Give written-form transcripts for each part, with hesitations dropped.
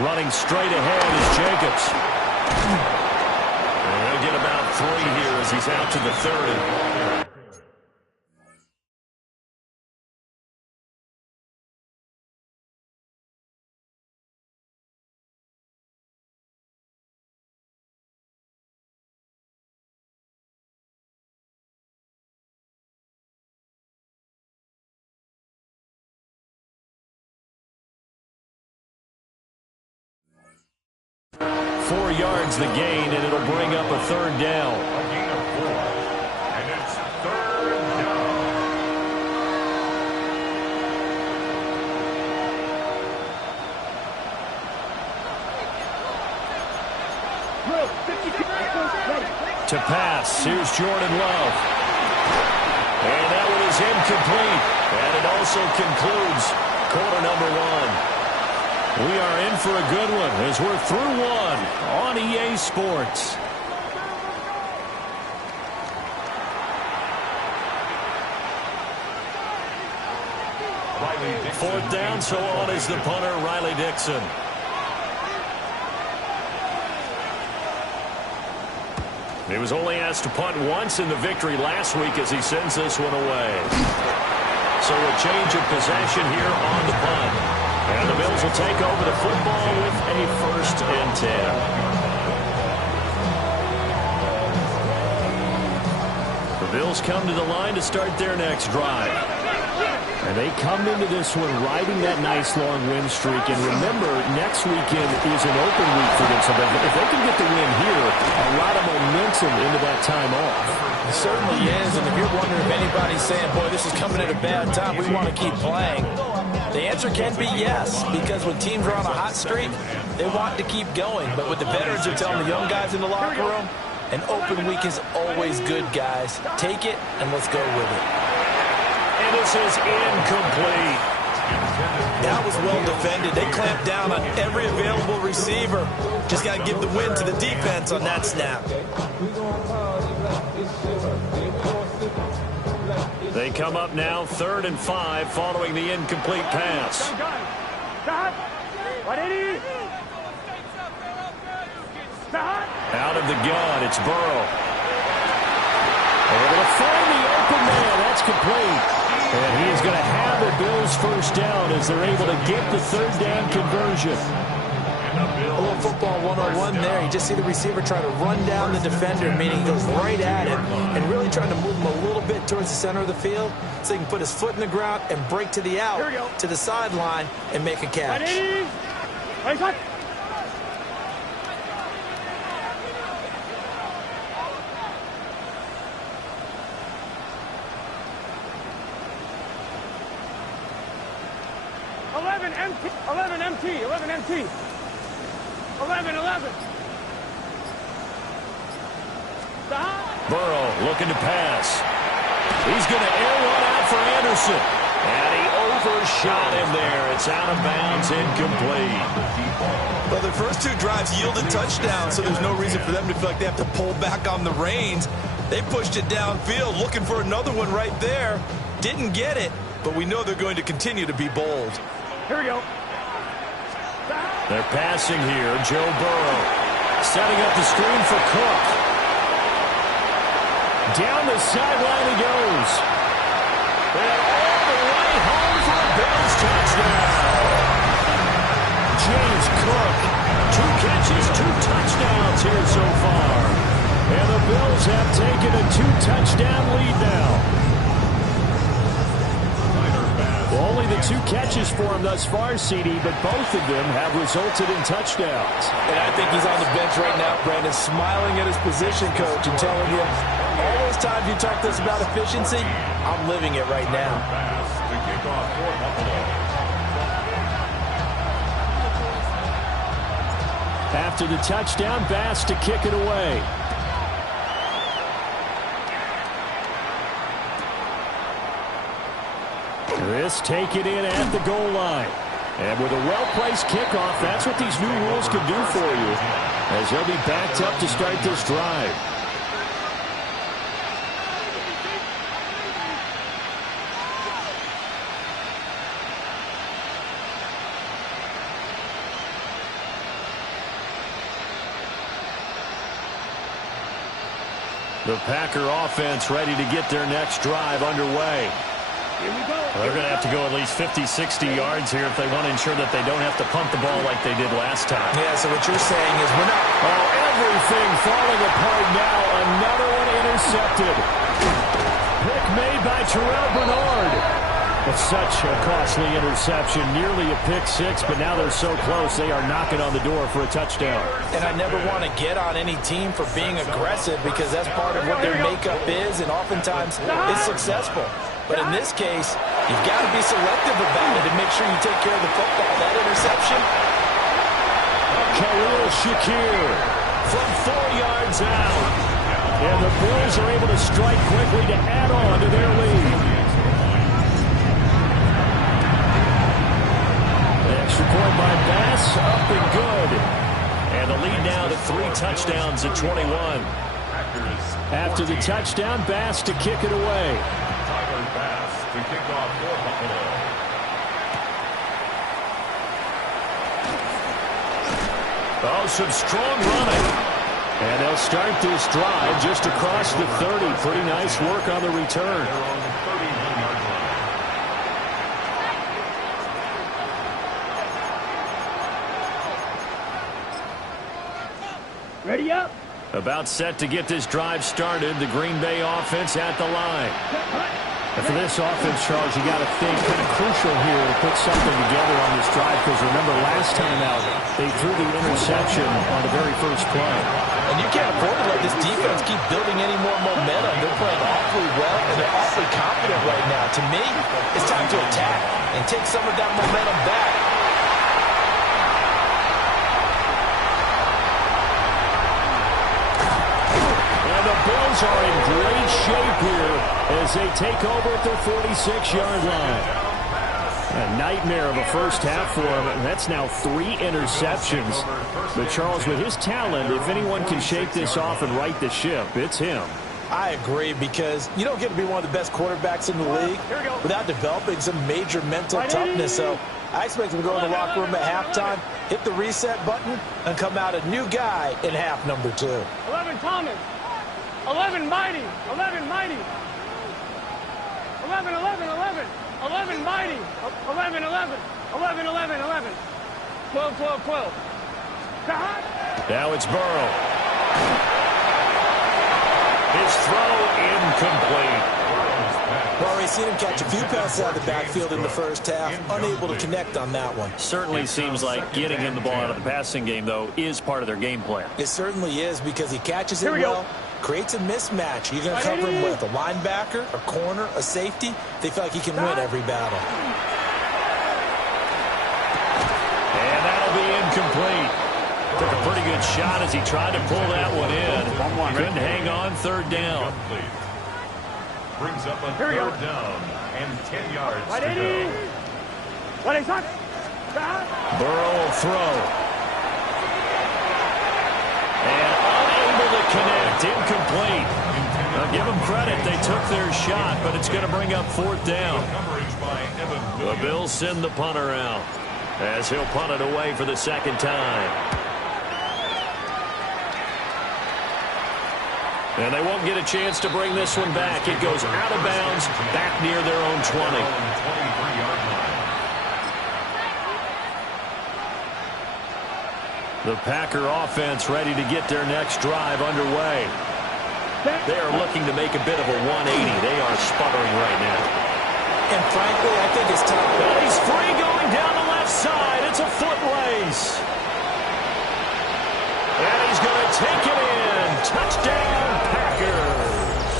Running straight ahead is Jacobs. And he'll get about 3 here as he's out to the 30. The gain, and it'll bring up a 3rd down. A gain of 4, and it's 3rd down. To pass, here's Jordan Love. And that one is incomplete. And it also concludes quarter number 1. We are in for a good one as we're through 1 on EA Sports. Fourth down, so on is the punter, Riley Dixon. He was only asked to punt once in the victory last week as he sends this one away. So a change of possession here on the punt. And the Bills will take over the football with a 1st and 10. The Bills come to the line to start their next drive. And they come into this one riding that nice long win streak. And remember, next weekend is an open week for them. So if they can get the win here, a lot of momentum into that time off. It certainly is. And if you're wondering if anybody's saying, boy, this is coming at a bad time, we want to keep playing, the answer can be yes, because when teams are on a hot streak, they want to keep going. But what the veterans are telling the young guys in the locker room, an open week is always good, guys. Take it, and let's go with it. And this is incomplete. That was well defended. They clamped down on every available receiver. Just got to give the win to the defense on that snap. They come up now 3rd and 5 following the incomplete pass. Out of the gun, it's Burrow. Able to find the open man. That's complete. And he is going to have the Bills' 1st down as they're able to get the 3rd down conversion. A little football 101 there. You just see the receiver try to run down the defender, meaning he goes right at him and really trying to move him a little bit towards the center of the field so he can put his foot in the ground and break to the out, to the sideline, and make a catch. Burrow looking to pass. He's going to air one out for Anderson. And he overshot him there. It's out of bounds, incomplete. Well, their first 2 drives yielded touchdowns, so there's no reason for them to feel like they have to pull back on the reins. They pushed it downfield, looking for another one right there. Didn't get it, but we know they're going to continue to be bold. Here we go. They're passing here. Joe Burrow setting up the screen for Cook. Down the sideline he goes. And all the way home for a Bills touchdown. James Cook, 2 catches, 2 touchdowns here so far. And the Bills have taken a 2-touchdown lead now. Well, only the 2 catches for him thus far, CD, but both of them have resulted in touchdowns. And I think he's on the bench right now, Brandon, smiling at his position coach and telling him, all those times you talk to us about efficiency, I'm living it right now. After the touchdown, Bass to kick it away. This taken in at the goal line. And with a well-placed kickoff, that's what these new rules can do for you, as they'll be backed up to start this drive. The Packer offense ready to get their next drive underway. Here we go. They're going to have to go at least 50, 60 yards here if they want to ensure that they don't have to punt the ball like they did last time. Yeah, so what you're saying is we're not... Oh, everything falling apart now. Another one intercepted. Pick made by Terrell Bernard. It's such a costly interception, nearly a pick six, but now they're so close they are knocking on the door for a touchdown. And I never want to get on any team for being aggressive because that's part of what their makeup is, and oftentimes it's successful. But in this case, you've got to be selective about it and make sure you take care of the football. That interception. Khalil Shakir from 4 yards out. And the Bills are able to strike quickly to add on to their lead. Extra point by Bass, up and good. And the lead now to 3 touchdowns at 21. After the touchdown, Bass to kick it away. Tyler Bass to kick off for Buffalo. Oh, some strong running. And they'll start this drive just across the 30. Pretty nice work on the return. They're on the 31-yard line. Ready up. About set to get this drive started. The Green Bay offense at the line. And for this offense, Charles, you got to think kind of crucial here to put something together on this drive because remember last time out they threw the interception on the very first play. And you can't afford to let this defense keep building any more momentum. They're playing awfully well, and they're awfully confident right now. To me, it's time to attack and take some of that momentum back. And the Bills are in great shape here as they take over at their 46-yard line. A nightmare of a first half for him, and that's now 3 interceptions. But Charles, with his talent, if anyone can shake this off and right the ship, it's him. I agree, because you don't get to be one of the best quarterbacks in the league without developing some major mental toughness. So I expect him to go in the locker room at halftime, hit the reset button, and come out a new guy in half number 2. 11 Thomas. 11 Mighty. 11 Mighty. 11, 11, 11. 11 Mighty. 11, 11. 11, 11, 11. 12, 12, 12. Now it's Burrow. His throw incomplete. Well, we've seen him catch a few passes out of the backfield in the first half, unable to connect on that one. Certainly seems like getting him the ball out of the passing game, though, is part of their game plan. It certainly is, because he catches it well, creates a mismatch. You're going to cover him with a linebacker, a corner, a safety. They feel like he can win every battle. And that'll be incomplete. Took a pretty good shot as he tried to pull that one in. Couldn't hang on, third down. Brings up a third down and 10 yards to go. Burrow will throw. And unable to connect. Incomplete. Now give them credit. They took their shot, but it's going to bring up 4th down. The Bills send the punter out as he'll punt it away for the 2nd time. And they won't get a chance to bring this one back. It goes out of bounds, back near their own 20. 23-yard line. The Packer offense ready to get their next drive underway. They are looking to make a bit of a 180. They are sputtering right now. And frankly, I think it's time. And he's free going down the left side. It's a foot race. And he's going to take it in. Touchdown, Packers.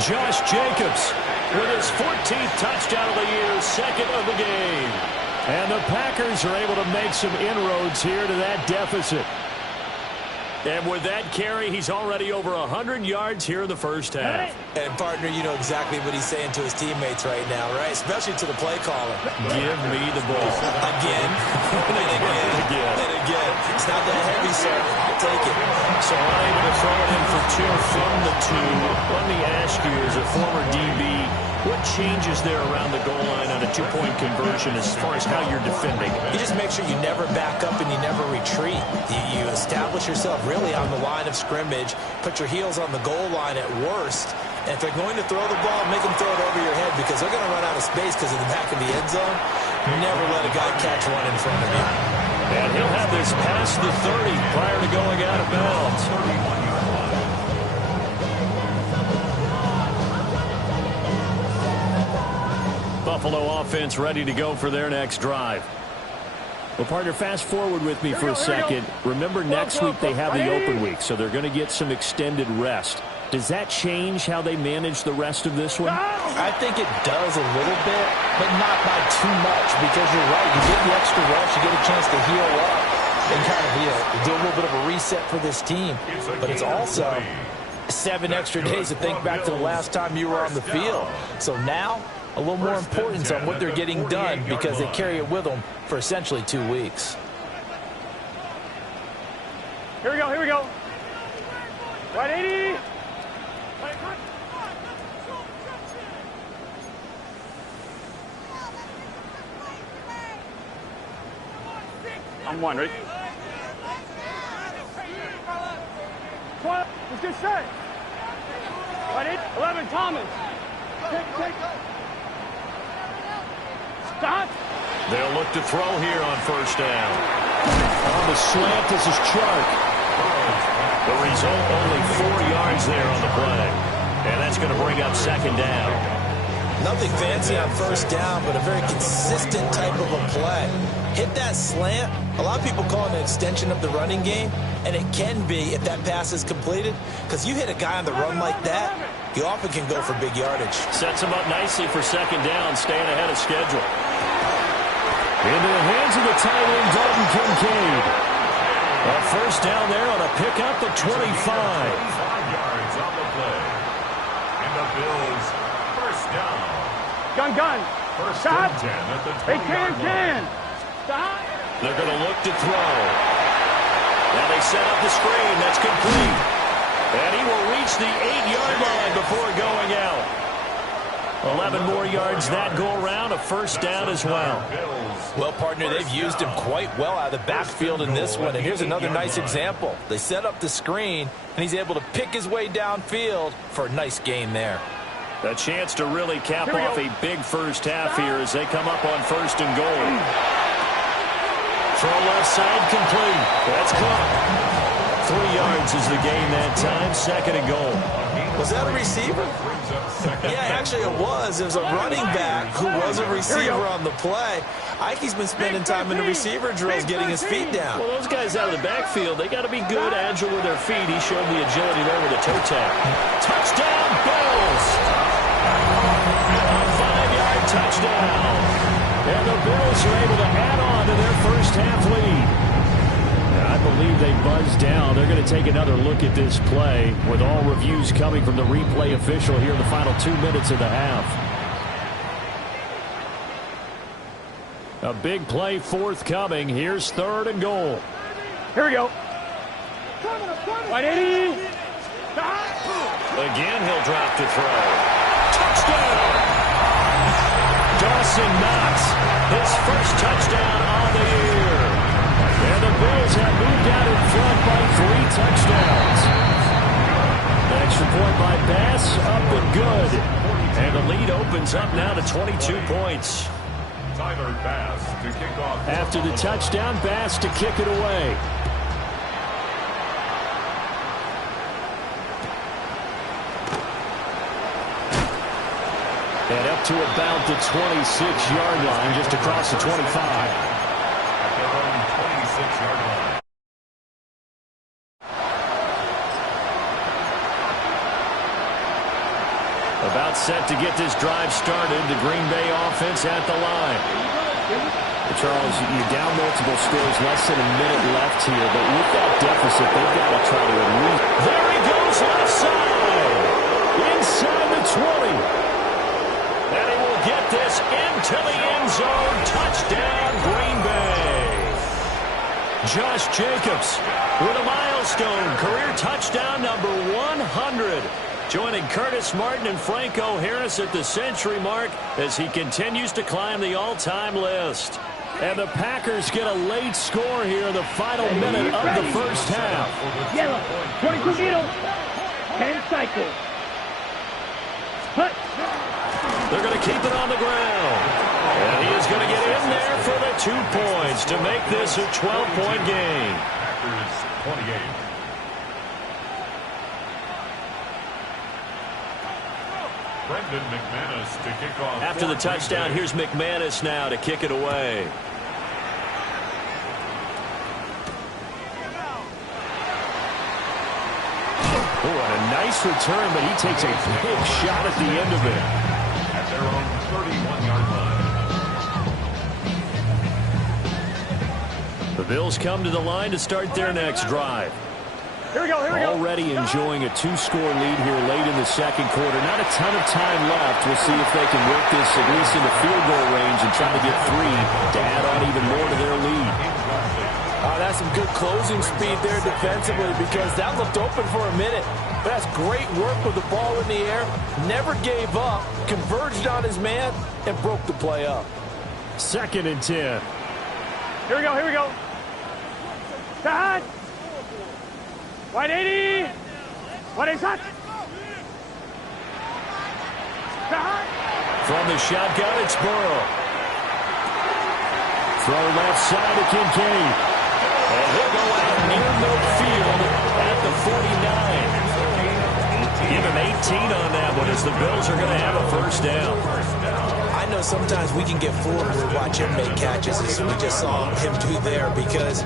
Josh Jacobs with his 14th touchdown of the year, 2nd of the game. And the Packers are able to make some inroads here to that deficit. And with that carry, he's already over 100 yards here in the first half. And, partner, you know exactly what he's saying to his teammates right now, right? Especially to the play caller. Give me the ball. Again, and again, and again. It's not that heavy sir. I'll take it. So unable to throw it in for 2 from the 2. Let me ask you, as a former DB, what changes there around the goal line on a 2-point conversion as far as how you're defending? You just make sure you never back up and you never retreat. You establish yourself really on the line of scrimmage, put your heels on the goal line at worst, and if they're going to throw the ball, make them throw it over your head because they're going to run out of space because of the back of the end zone. Never let a guy catch one in front of you. And he'll have this past the 30 prior to going out of bounds. 31-yard line. Buffalo offense ready to go for their next drive. Well, partner, fast forward with me for a second. Remember, next week they have the open week, so they're going to get some extended rest. Does that change how they manage the rest of this one? I think it does a little bit, but not by too much, because you're right. You get the extra rest, you get a chance to heal up and kind of do a little bit of a reset for this team. But it's also 7 extra days to think back to the last time you were on the field. So now, a little more importance on what they're getting done because they carry it with them for essentially 2 weeks. Here we go, here we go. Right, 80. I'm one, ready? Let's get set. Right, 11, Thomas. Take. Stop. They'll look to throw here on first down. On the slant, this is Chark. The result, only 4 yards there on the play. And that's going to bring up second down. Nothing fancy on first down, but a very consistent type of a play. Hit that slant. A lot of people call it an extension of the running game, and it can be if that pass is completed, because you hit a guy on the run like that, you often can go for big yardage. Sets him up nicely for second down, staying ahead of schedule. Into the hands of the tight end, Dalton Kincaid. A first down there on a pickup at 25. 5 yards on the play. And the Bills, first down. Gun. First Stop. and 10 at the 20-yard Hey, line. can. Stop. They're going to look to throw. Now they set up the screen. That's complete. And he will reach the 8-yard line before going out. 11 more yards that go around. A first down as well. Well, partner, they've used him quite well out of the backfield in this one. And here's another nice example. They set up the screen, and he's able to pick his way downfield for a nice gain there. A chance to really cap off a big first half here as they come up on first and goal. Throw left side complete. That's caught. 3 yards is the gain that time. Second and goal. Was that a receiver? Yeah, actually it was. It was a running back who was a receiver on the play. Ike's been spending time in the receiver drills getting his feet down. Well, those guys out of the backfield, they got to be good, agile with their feet. He showed the agility there with a toe tap. Touchdown, Bills! A 5-yard touchdown. And the Bills are able to add on to their first half lead. I believe they buzzed down. They're going to take another look at this play with all reviews coming from the replay official here in the final 2 minutes of the half. A big play forthcoming. Here's third and goal. Here we go. Right, 80. Again, he'll drop to throw. Touchdown! Dawson Knox, his first touchdown on the year. And the Bills have moved out in front by 3 touchdowns. The extra point by Bass, up and good. And the lead opens up now to 22 points. Tyler Bass to kick off. After the touchdown, Bass to kick it away. And up to about the 26-yard line, just across the 25. About set to get this drive started. The Green Bay offense at the line. Charles, you're down multiple scores, less than a minute left here, but with that deficit, they've got to try to at least. There he goes left side. Inside the 20. And he will get this into the end zone. Touchdown, Green Bay. Josh Jacobs with a milestone career touchdown number 100. Joining Curtis Martin and Franco Harris at the century mark as he continues to climb the all-time list. And the Packers get a late score here in the final minute of the first half. Yellow, 22 needles, 10 cycles. Hut. They're going to keep it on the ground. And he is going to get in there for the 2 points to make this a 12-point game. Packers 28. Brendan McManus to kick off. After the touchdown, here's McManus now to kick it away. Oh, and a nice return, but he takes a big shot at the end of it. At their own 31-yard line. The Bills come to the line to start their next drive. Here we go, here we go. Already enjoying a 2-score lead here late in the second quarter. Not a ton of time left. We'll see if they can work this at least into field goal range and try to get 3 to add on even more to their lead. That's some good closing speed there defensively because that looked open for a minute. But that's great work with the ball in the air. Never gave up, converged on his man, and broke the play up. 2nd and 10. Here we go, here we go. Side. Wide 80. Wide 80 touch. Side. From the shotgun, it's Burrow. Throw left side to Kincaid. And he'll go out near midfield at the 49. Give him 18 on that one as the Bills are going to have a first down. I know sometimes we can get fooled when we watch him make catches, as we just saw him do there, because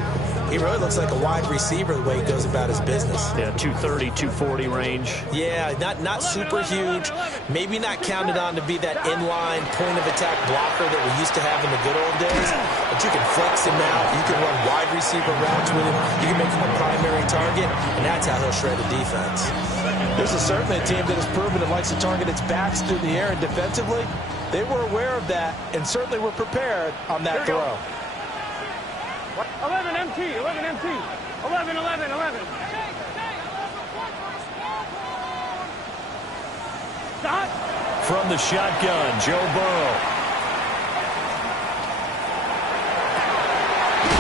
he really looks like a wide receiver the way he goes about his business. Yeah, 230, 240 range. Yeah, not super huge. Maybe not counted on to be that inline point-of-attack blocker that we used to have in the good old days. But you can flex him out. You can run wide receiver routes with him. You can make him a primary target, and that's how he'll shred a defense. This is certainly a team that has proven it likes to target its backs through the air, and defensively, they were aware of that and certainly were prepared on that throw. 11 MT, 11 MT, 11, 11, 11. Stop. From the shotgun, Joe Burrow.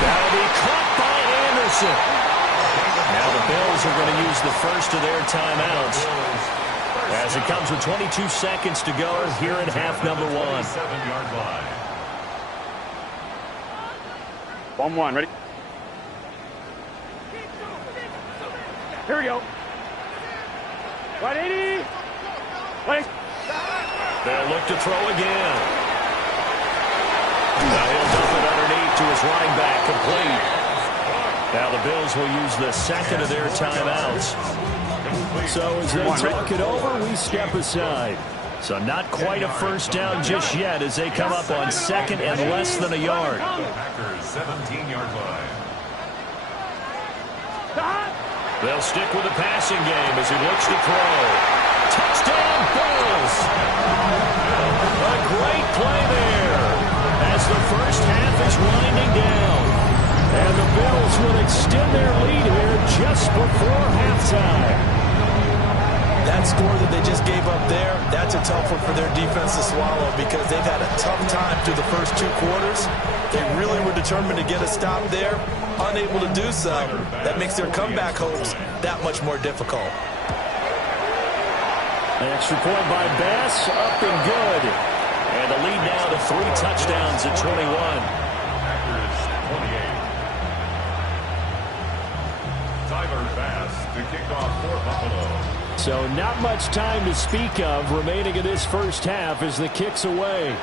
That'll be caught by Anderson. Now the Bills are going to use the first of their timeouts as it comes with 22 seconds to go here at half number 1. 7-yard line. 1-1, ready? Here we go. 180. They'll look to throw again. Now he'll dump it underneath to his running back, complete. Now the Bills will use the second of their timeouts. So as they talk it over, we step aside. So not quite a first down just yet as they come up on 2nd and less than a yard. Packers 17-yard line. They'll stick with the passing game as he looks to throw. Touchdown, Bills! A great play there as the first half is winding down. And the Bills will extend their lead here just before halftime. That score that they just gave up there, that's a tough one for their defense to swallow because they've had a tough time through the first 2 quarters. They really were determined to get a stop there, unable to do so. That makes their comeback hopes that much more difficult. An extra point by Bass, up and good. And the lead now to 3 touchdowns at 21. Packers 28. Tyler Bass to kick off for Buffalo. So not much time to speak of remaining in this first half as the kick's away.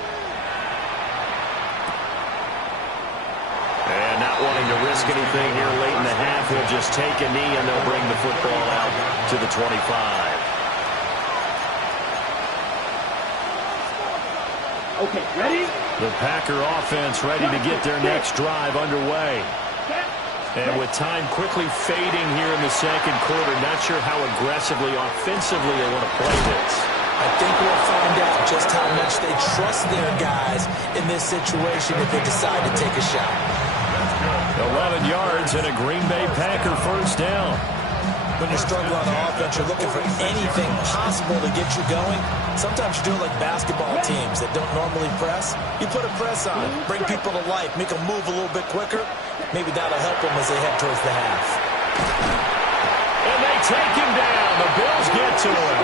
And not wanting to risk anything here late in the half, he'll just take a knee and they'll bring the football out to the 25. Okay, ready? The Packer offense ready to get their next drive underway. And with time quickly fading here in the second quarter, not sure how aggressively, offensively they want to play this. I think we'll find out just how much they trust their guys in this situation if they decide to take a shot. 11 yards yards and a Green Bay Packer first down. When you're struggling on offense, you're looking for anything possible to get you going. Sometimes you do it like basketball teams that don't normally press. You put a press on, bring people to life, make them move a little bit quicker. Maybe that'll help them as they head towards the half. And they take him down. The Bills get to him.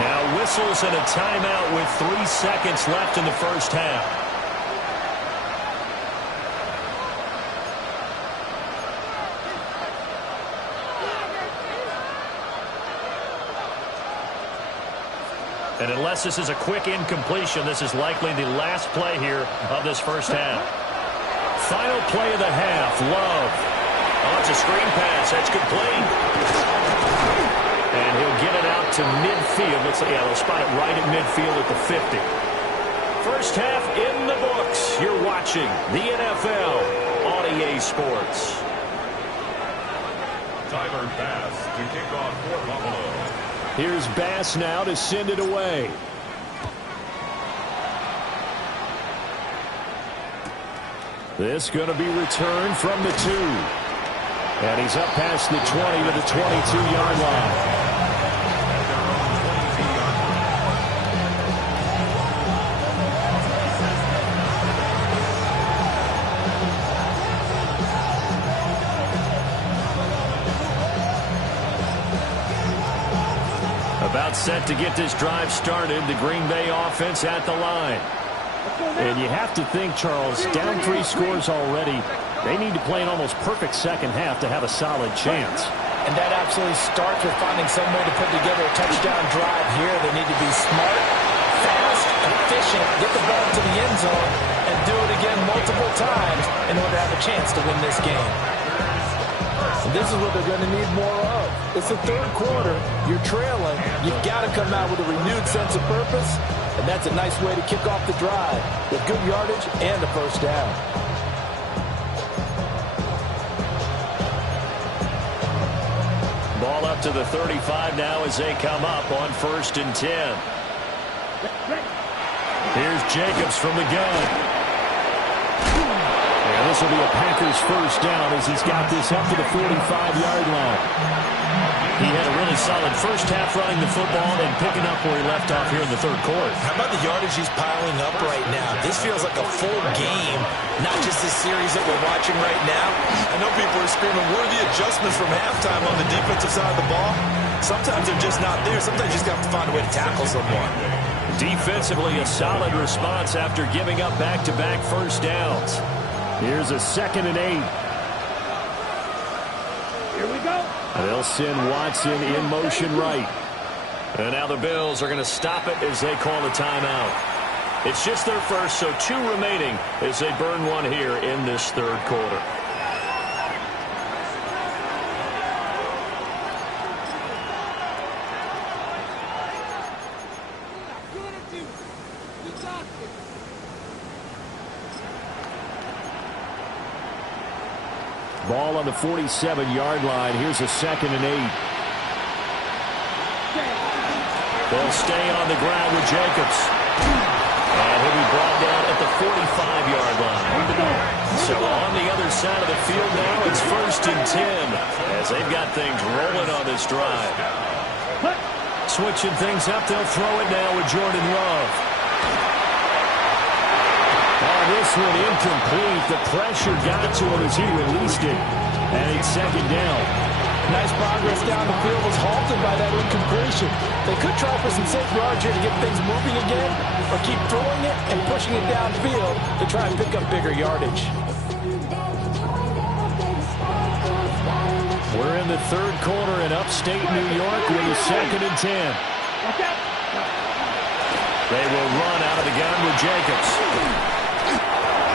Now whistles and a timeout with 3 seconds left in the first half. And unless this is a quick incompletion, this is likely the last play here of this first half. Final play of the half, Love. Oh, it's a screen pass. That's complete. And he'll get it out to midfield. Let's see, yeah, they'll spot it right at midfield at the 50. First half in the books. You're watching the NFL on EA Sports. Tyler Bass to kick off for Buffalo. Here's Bass now to send it away. This going to be returned from the 2. And he's up past the 20 to the 22-yard line. About set to get this drive started. The Green Bay offense at the line. And you have to think, Charles, down 3 scores already. They need to play an almost perfect second half to have a solid chance. And that absolutely starts with finding some way to put together a touchdown drive here. They need to be smart, fast, efficient, get the ball to the end zone, and do it again multiple times in order to have a chance to win this game. And this is what they're going to need more of. It's the third quarter. You're trailing. You've got to come out with a renewed sense of purpose. And that's a nice way to kick off the drive with good yardage and a first down. Ball up to the 35 now as they come up on 1st and 10. Here's Jacobs from the gun. And this will be a Packers first down as he's got this up to the 45-yard line. He had a really solid first half running the football and picking up where he left off here in the third quarter. How about the yardage he's piling up right now? This feels like a full game, not just this series that we're watching right now. I know people are screaming, what are the adjustments from halftime on the defensive side of the ball? Sometimes they're just not there. Sometimes you just have to find a way to tackle someone. Defensively, a solid response after giving up back-to-back first downs. Here's a 2nd and 8. Here we go. They'll send Watson in motion right. And now the Bills are going to stop it as they call a timeout. It's just their first, so 2 remaining as they burn one here in this third quarter. Ball on the 47-yard line. Here's a 2nd and 8. They'll stay on the ground with Jacobs. And he'll be brought down at the 45-yard line. So on the other side of the field now, it's 1st and 10 as they've got things rolling on this drive. Switching things up, they'll throw it now with Jordan Love. This one incomplete. The pressure got to him as he released it. And it's 2nd down. Nice progress down the field was halted by that incompletion. They could try for some safe yards here to get things moving again, or keep throwing it and pushing it downfield to try and pick up bigger yardage. We're in the third quarter in upstate New York with a 2nd and 10. They will run out of the gun with Jacobs.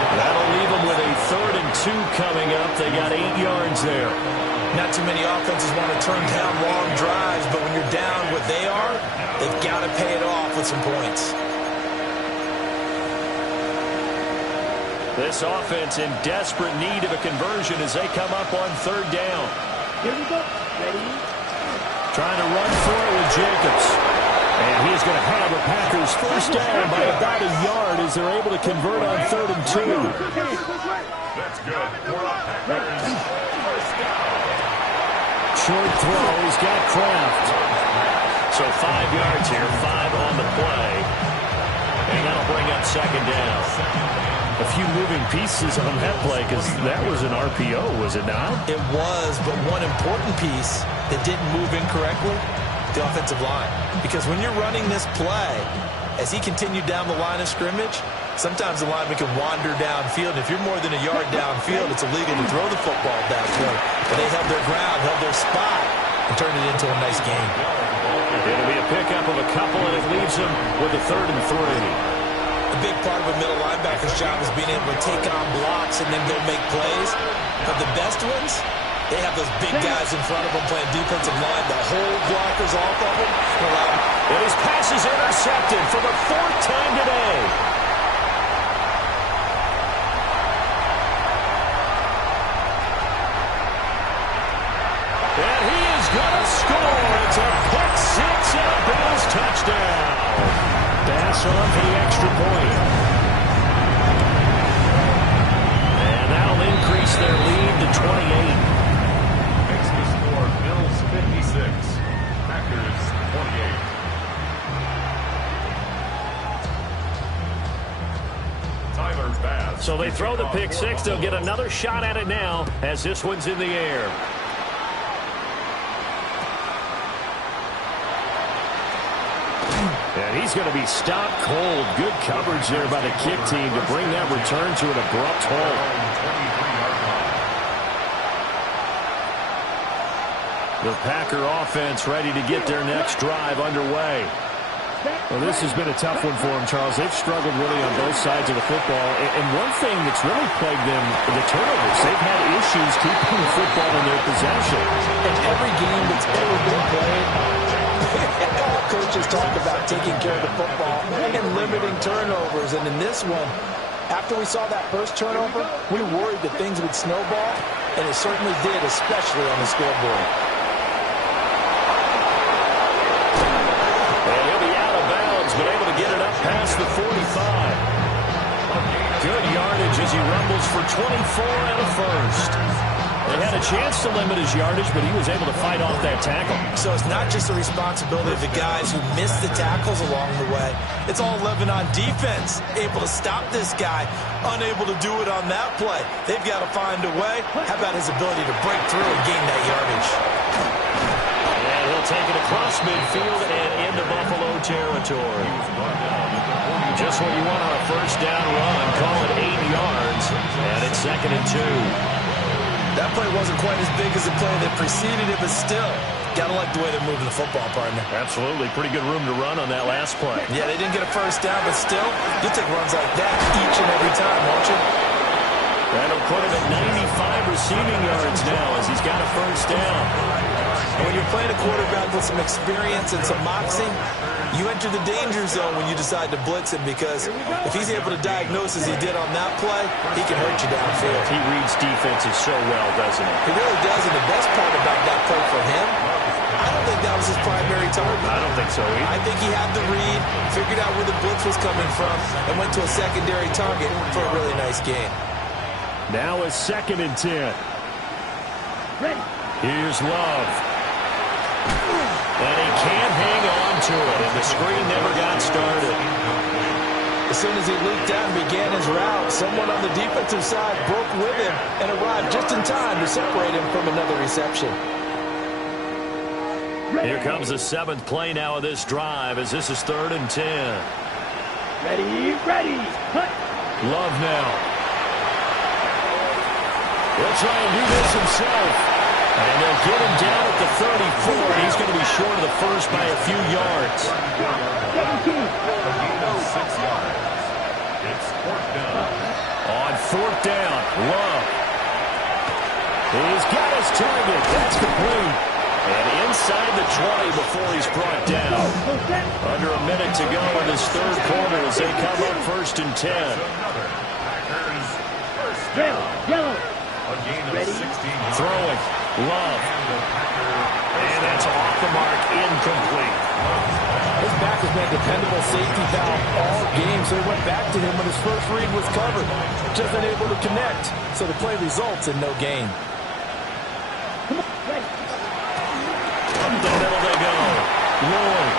That'll leave them with a 3rd and 2 coming up. They got 8 yards there. Not too many offenses want to turn down long drives, but when you're down what they are, they've got to pay it off with some points. This offense in desperate need of a conversion as they come up on 3rd down. Here we go. Ready? Trying to run for it with Jacobs. And he's going to have a Packers first down by about a yard as they're able to convert on 3rd and 2. That's good. For the Packers, short throw. He's got Kraft. So 5 yards here, 5 on the play. And that'll bring up second down. A few moving pieces on that play because that was an RPO, was it not? It was, but one important piece that didn't move incorrectly, the offensive line. Because when you're running this play, as he continued down the line of scrimmage, sometimes the lineman can wander downfield. And if you're more than a yard downfield, it's illegal to throw the football that way. But they held their ground, held their spot, and turned it into a nice game. It'll be a pickup of a couple, and it leaves him with a 3rd and 3. A big part of a middle linebacker's job is being able to take on blocks and then go make plays. But the best ones, they have those big guys in front of them playing defensive line. The whole blockers off of them. And his pass is intercepted for the 4th time today. And he is going to score. It's a pick 6 and a Bills touchdown. Pass on for the extra point. And that'll increase their lead to 28. Makes the score Bills 56, Packers 28. Tyler Bass. So they throw the pick 6. They'll get another shot at it now as this one's in the air. And he's going to be stopped cold. Good coverage there by the kick team to bring that return to an abrupt halt. The Packer offense ready to get their next drive underway. Well, this has been a tough one for them, Charles. They've struggled really on both sides of the football. And one thing that's really plagued them, the turnovers. They've had issues keeping the football in their possession. In every game that's ever been played, all coaches talk about taking care of the football and limiting turnovers. And in this one, after we saw that first turnover, we worried that things would snowball, and it certainly did, especially on the scoreboard. And he'll be out of bounds, but able to get it up past the 45. Good yardage as he rumbles for 24 and a first. They had a chance to limit his yardage, but he was able to fight off that tackle. So it's not just the responsibility of the guys who missed the tackles along the way. It's all 11 on defense, able to stop this guy, unable to do it on that play. They've got to find a way. How about his ability to break through and gain that yardage? And he'll take it across midfield and into Buffalo territory. Just what you want on a first down run. Call it 8 yards, and it's 2nd and 2. That play wasn't quite as big as the play that preceded it, but still, got to like the way they're moving the football, partner. Absolutely. Pretty good room to run on that last play. Yeah, they didn't get a first down, but still, you'll take runs like that each and every time, won't you? That'll put him at 95 receiving yards now as he's got a first down. And when you're playing a quarterback with some experience and some moxie, you enter the danger zone when you decide to blitz him, because if he's able to diagnose as he did on that play, he can hurt you downfield. He reads defenses so well, doesn't he? He really does, and the best part about that play for him, I don't think that was his primary target. I don't think so either. I think he had the read, figured out where the blitz was coming from, and went to a secondary target for a really nice game. Now it's 2nd and 10. Here's Love. And he can't hang on to it, and the screen never got started. As soon as he leaked out and began his route, someone on the defensive side broke with him and arrived just in time to separate him from another reception. Here comes the 7th play now of this drive as this is 3rd and 10. Ready, cut. Love now. He'll try and do this himself. And they'll get him down at the 34. He's going to be short of the first by a few yards. 17. A gain of 6 yards. It's 4th down. On 4th down, Love. He's got his target. That's complete. And inside the 20 before he's brought down. Under a minute to go in this 3rd quarter as they come up 1st and 10. Packers first down. Yellow. A gain of 16 yards. Throwing. Love. And that's off the mark, incomplete. His back has been a dependable safety valve all game, so he went back to him when his first read was covered. Just unable to connect, so the play results in no gain. Up the middle they go. Lloyd.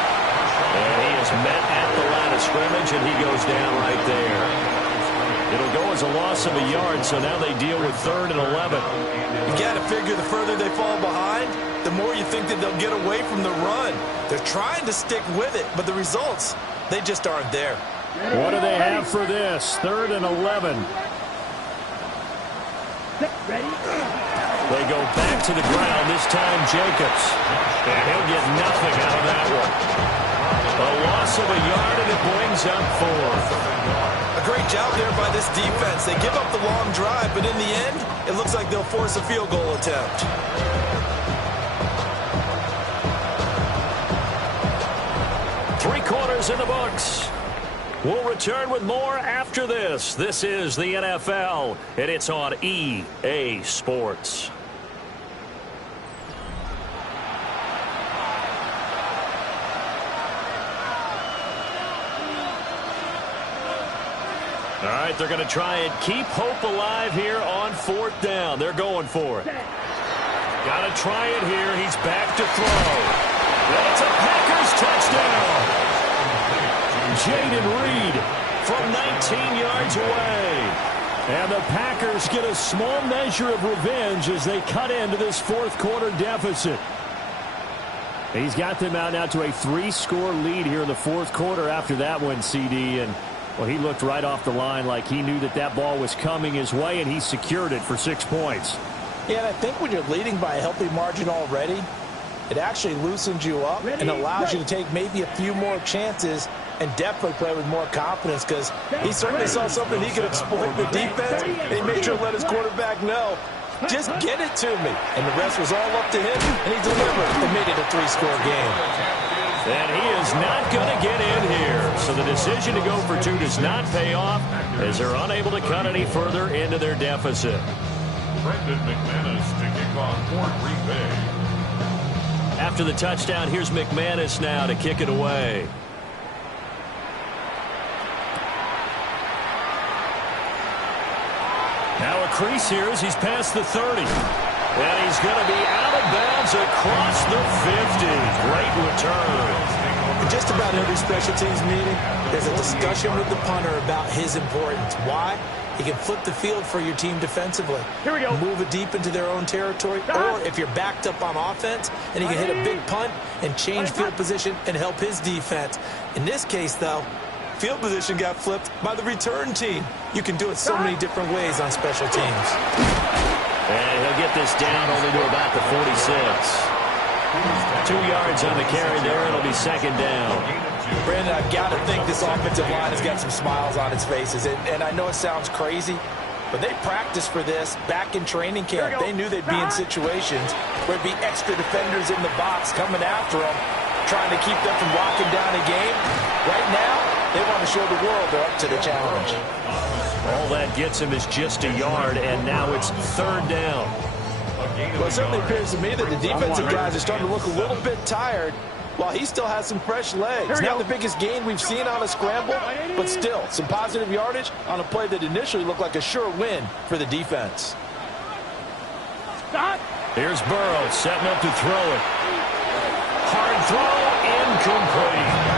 And he is met at the line of scrimmage, and he goes down right there. It'll go as a loss of a yard, so now they deal with 3rd and 11. You got to figure the further they fall behind, the more you think that they'll get away from the run. They're trying to stick with it, but the results, they just aren't there. What do they have for this? 3rd and 11. They go back to the ground, this time Jacobs. And he'll get nothing out of that one. A loss of a yard, and it brings up 4. A great job there by this defense. They give up the long drive, but in the end, it looks like they'll force a field goal attempt. Three quarters in the books. We'll return with more after this. This is the NFL, and it's on EA Sports. All right, they're going to try and keep hope alive here on 4th down. They're going for it. Got to try it here. He's back to throw. And it's a Packers touchdown. Jaden Reed from 19 yards away. And the Packers get a small measure of revenge as they cut into this 4th quarter deficit. He's got them out now to a 3-score lead here in the 4th quarter after that one, CD. And, well, he looked right off the line like he knew that that ball was coming his way, and he secured it for 6 points. Yeah, and I think when you're leading by a healthy margin already, it actually loosens you up and allows you to take maybe a few more chances and definitely play with more confidence, because he certainly saw something he could exploit in the defense, and he made sure to let his quarterback know, just get it to me. And the rest was all up to him, and he delivered and made it a 3-score game. And he is not going to get in here. So the decision to go for 2 does not pay off as they're unable to cut any further into their deficit. Brendan McManus to kick off for Green Bay. After the touchdown, here's McManus now to kick it away. Now a crease here as he's past the 30. And he's going to be out of bounds across the 50. Great return. In just about every special teams meeting, there's a discussion with the punter about his importance. Why? He can flip the field for your team defensively. Here we go. Move it deep into their own territory. Or if you're backed up on offense, and he can hit a big punt and change field position and help his defense. In this case, though, field position got flipped by the return team. You can do it so many different ways on special teams. And he'll get this down only to about the 46. 2 yards on the carry there. It'll be 2nd down. Brandon, I've got to think this offensive line has got some smiles on its faces. And I know it sounds crazy, but they practiced for this back in training camp. They knew they'd be in situations where it'd be extra defenders in the box coming after them, trying to keep them from locking down a game. Right now, they want to show the world they're up to the challenge. All that gets him is just a yard, and now it's 3rd down. Well, it certainly appears to me that the defensive guys are starting to look a little bit tired, while he still has some fresh legs. Not the biggest gain we've seen on a scramble, but still some positive yardage on a play that initially looked like a sure win for the defense. Here's Burrow setting up to throw it. Hard throw, incomplete.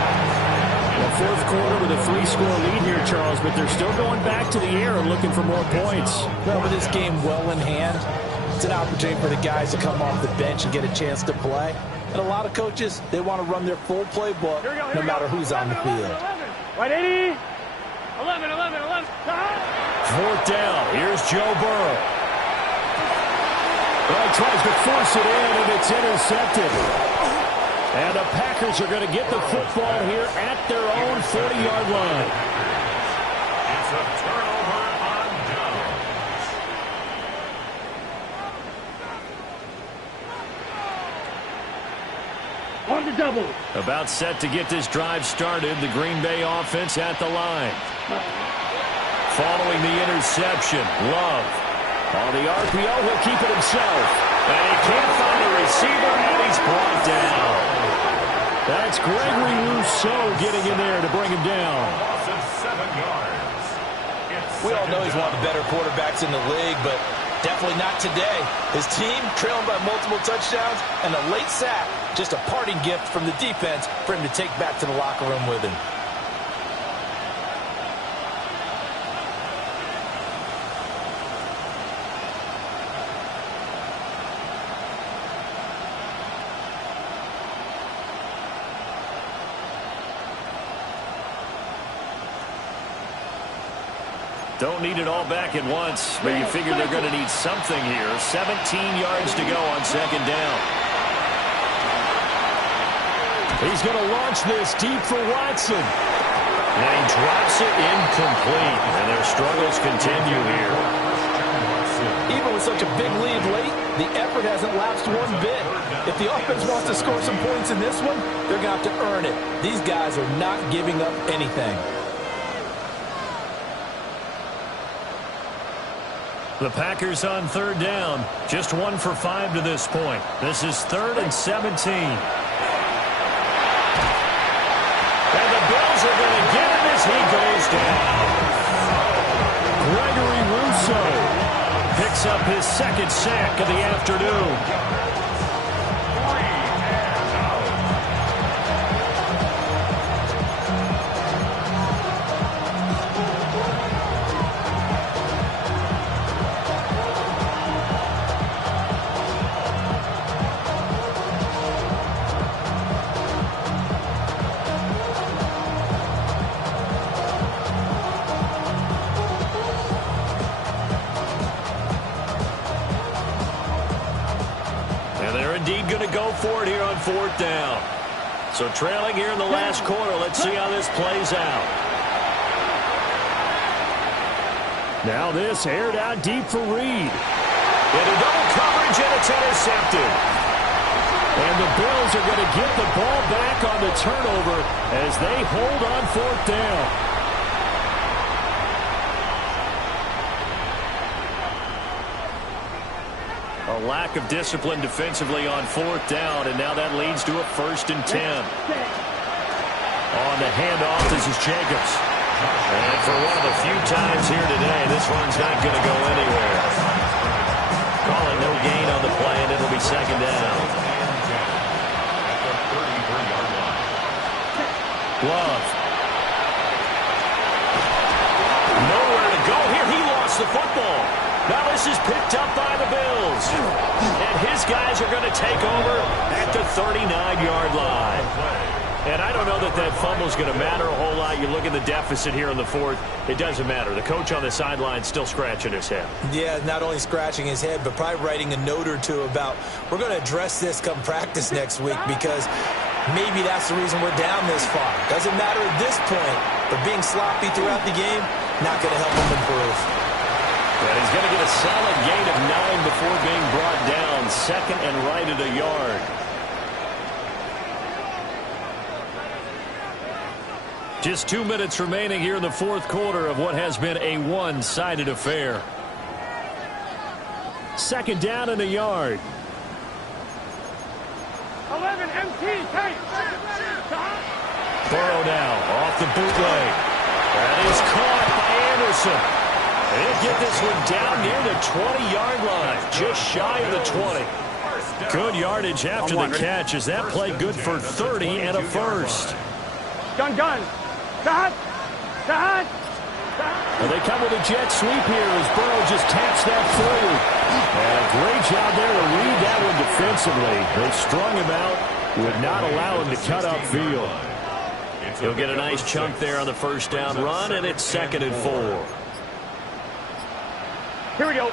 The 4th quarter with a 3-score lead here, Charles, but they're still going back to the air and looking for more points. Well, with this game well in hand, it's an opportunity for the guys to come off the bench and get a chance to play. And a lot of coaches, they want to run their full playbook no matter who's on the field. Right, 80. 11. 4th down. Here's Joe Burrow. Well, he tries to force it in, and it's intercepted. And the Packers are going to get the football here at their own 40-yard line. It's a turnover on downs. On the double. About set to get this drive started, the Green Bay offense at the line. Following the interception, Love. On the RPO, he'll keep it himself. And he can't find a receiver, and he's brought down. That's Gregory Rousseau getting in there to bring him down. Loss of 7 yards. We all know he's one of the better quarterbacks in the league, but definitely not today. His team trailing by multiple touchdowns and a late sack Just a parting gift from the defense for him to take back to the locker room with him. Don't need it all back at once, but you figure they're going to need something here. 17 yards to go on second down. He's going to launch this deep for Watson. And he drops it incomplete. And their struggles continue here. Even with such a big lead late, the effort hasn't lapsed one bit. If the offense wants to score some points in this one, they're going to have to earn it. These guys are not giving up anything. The Packers on third down. Just 1 for 5 to this point. This is 3rd and 17. And the Bills are going to get him as he goes down. Gregory Rousseau picks up his 2nd sack of the afternoon. For it here on 4th down. So trailing here in the last quarter. Let's see how this plays out. Now this aired out deep for Reed. Into double coverage, and it's intercepted. And the Bills are going to get the ball back on the turnover as they hold on 4th down. A lack of discipline defensively on 4th down, and now that leads to a 1st and 10. On the handoff, this is Jacobs. And for one of the few times here today, this one's not going to go anywhere. Calling no gain on the play, and it'll be 2nd down. Love. Nowhere to go here. He lost the football. Now this is picked up by the Bills. And his guys are going to take over at the 39-yard line. And I don't know that that fumble is going to matter a whole lot. You look at the deficit here in the 4th. It doesn't matter. The coach on the sideline still scratching his head. Yeah, not only scratching his head, but probably writing a note or two about, we're going to address this come practice next week, because maybe that's the reason we're down this far. Doesn't matter at this point, but being sloppy throughout the game, not going to help him improve. And he's going to get a solid gain of 9 before being brought down. 2nd and right at a yard. Just 2 minutes remaining here in the 4th quarter of what has been a one-sided affair. 2nd down and a yard. 11 MT, tight. Burrow now off the bootleg. That is caught by Anderson. They'll get this one down near the 20-yard line, just shy of the 20. Good yardage after the catch as that play good for 30 and a 1st. Gun. Sahad. Well, they come with a jet sweep here as Burrow just taps that forward. And a great job there to read that one defensively. They strung him out, would not allow him to cut upfield. He'll get a nice chunk there on the 1st down run, and it's 2nd and 4. Here we go.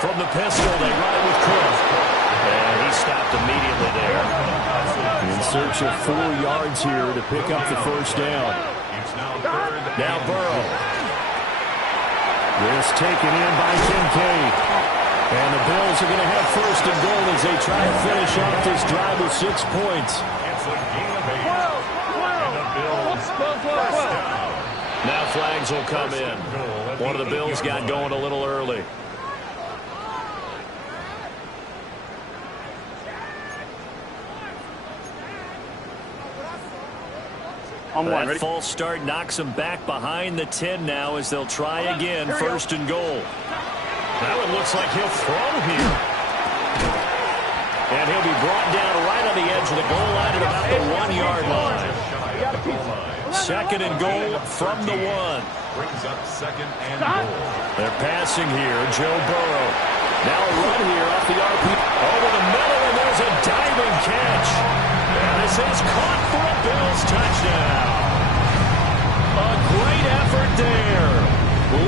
From the pistol, they run it with Cook. And he stopped immediately there. In search of 4 yards here to pick up the 1st down. Now Burrow. This taken in by Kincaid. And the Bills are going to have 1st and goal as they try to finish off this drive with 6 points. Now flags will come in. One of the Bills got going a little early. That false start knocks them back behind the 10 now as they'll try again. 1st and goal. That one looks like he'll throw here. And he'll be brought down right on the edge of the goal line at about the 1-yard line. Second and goal from the 1. Brings up second and goal. They're passing here. Joe Burrow. Now a run here off the RP. Over the middle, and there's a diving catch. And this is caught for a Bills touchdown. A great effort there.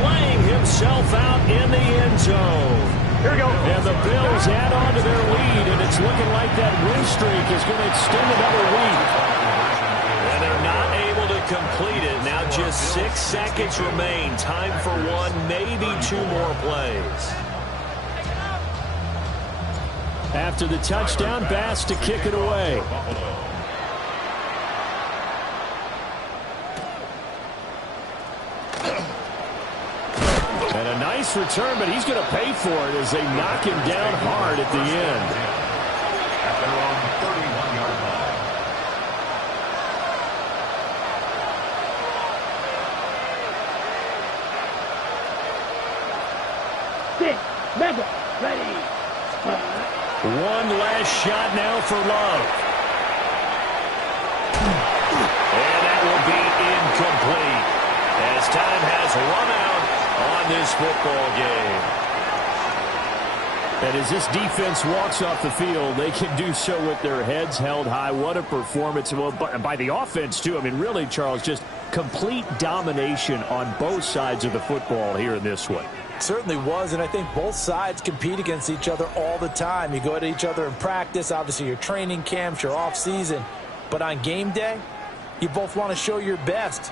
Laying himself out in the end zone. Here we go. And the Bills add on to their lead, and it's looking like that win streak is going to extend another week. And they're not able to complete it. Now just 6 seconds remain. Time for one, maybe 2 more plays. After the touchdown, Bass to kick it away. And a nice return, but he's going to pay for it as they knock him down hard at the end. At their own 31-yard line. Mega, ready. One last shot now for Love. And that will be incomplete as time has run out on this football game. And as this defense walks off the field, they can do so with their heads held high. What a performance. Well, by the offense, too. I mean, really, Charles, just complete domination on both sides of the football here in this one. Certainly was, and I think both sides compete against each other all the time. You go at each other in practice, obviously your training camps, your off season, but on game day, you both want to show your best.